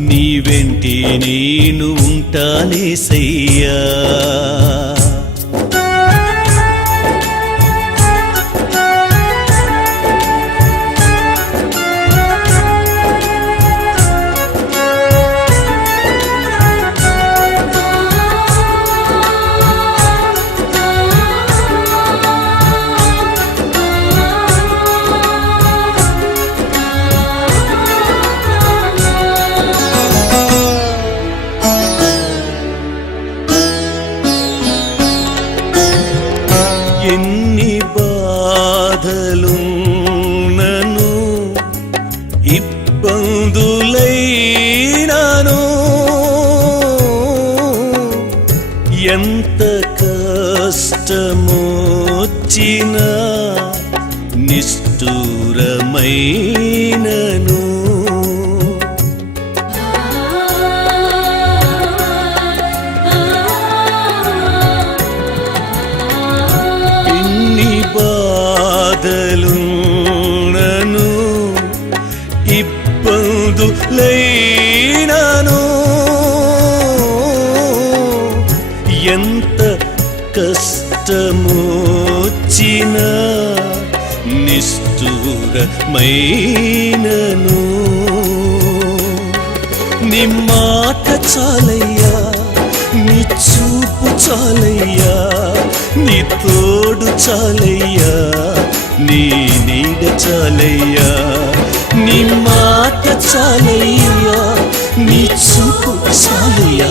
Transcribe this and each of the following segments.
నీ వెంటి నేను ఉంటానేసయ్యా. ఇబ్బందులైనాను. ఎంత కష్టమొచ్చినా నిష్ఠూరమై వచ్చిన నిష్ఠూరమైనను. నీ మాట చాలయ్యా నీ చూపు చాలయ్యా నీ తోడు చాలయ్యా నీ నీడ చాలయ్యా. నీ మాట చాలయ్యా నీ చూపు చాలయ్యా.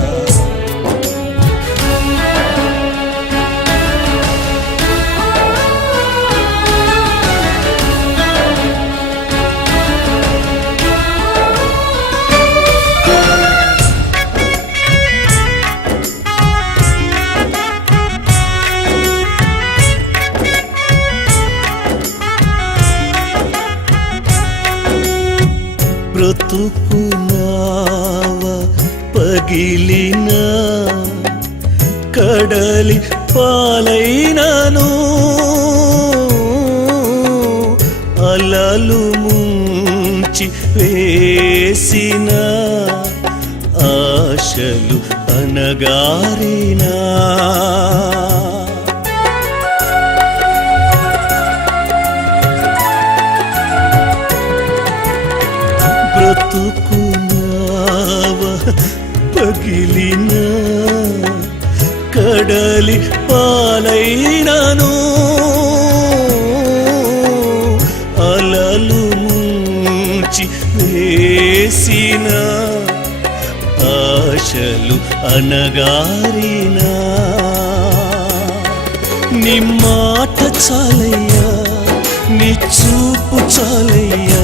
బ్రతుకునావ? పగిలిన కడలి పాలైనను. అలలు ముంచి వేసిన ఆశలు అనగారినా బ్రతుకునావ పగిలిన కడలి పాలైనను అలలు ముంచి వేసిన ఆశలు అనగారినా నీ మాట చాలయ్యా నీ చూపు చాలయ్యా.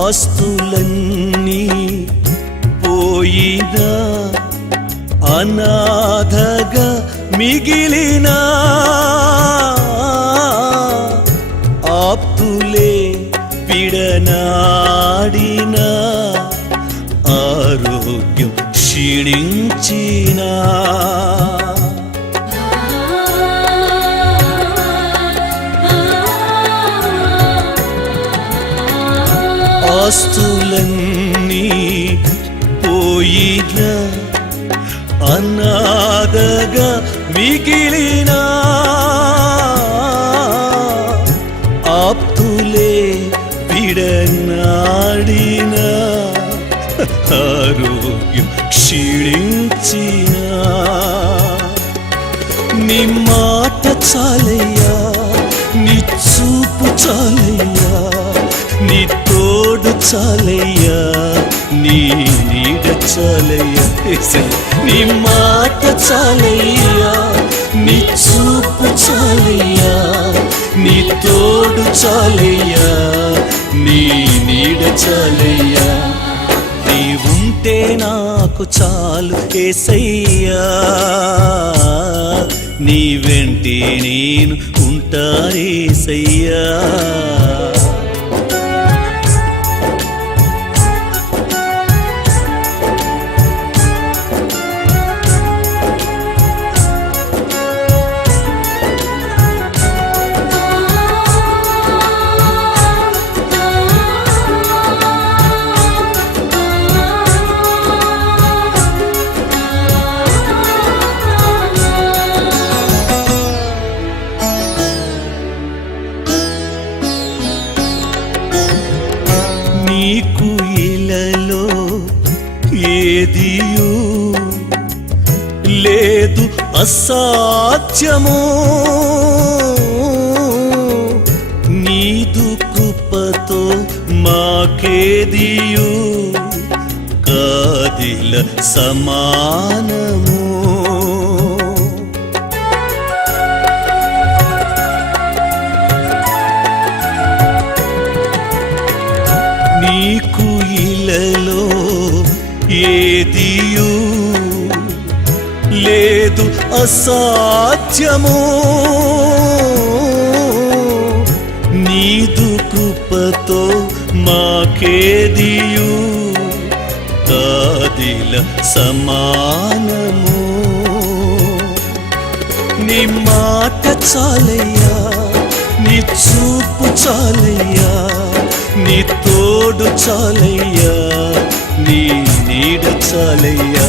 ఆస్తులన్నీ పోయినా అనాథగా మిగిలిన ఆప్తులే పిడనాడిన ఆరోగ్యం క్షీణించినా. ఆస్తులన్నీ పోయిన అనాథగా మిగిలిన ఆప్తులే విడనాడిన ఆరోగ్యం క్షీణించిన. నీ మాట చాలయ్యా. చాలయ్యా నీ నీడ చాలయ్యా. నీ మాట చాలయ్యా నీ చూపు చాలయ్యా నీ తోడు చాలయ్యా నీ నీడ చాలయ్యా. నీ ఉంటే నాకు చాలు కేసయ్యా నీ వెంటే నేను ఉంటారేసయ్యా అసాధ్యము. నీదు కృపతో మాకేదియు కాదిల సమానము. నీకు ఇలలో ఏదియూ లేదు అసాధ్యము. నీదు కృపతో మాకేదియు కాదిల సమానము. నీ మాట చాలయ్యా నీ చూపు చాలయ్యా నీ తోడు చాలయ్యా నీ నీడ చాలయ్యా.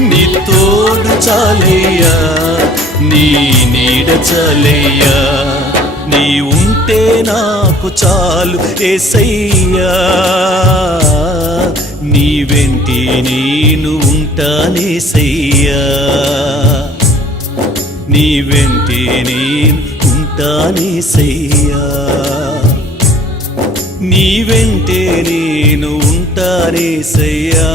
నీ తోడు చాలయ్యా నీ నీడ చాలయ్యా. నీ ఉంటే నాకు చాలు ఏసయ్యా. నీ వెంటి నేను ఉంటానేసయ్యా నీ వెంటి నేను ఉంటానేసయ్యా నీ వెంటే నేను ఉంటానేసయ్యా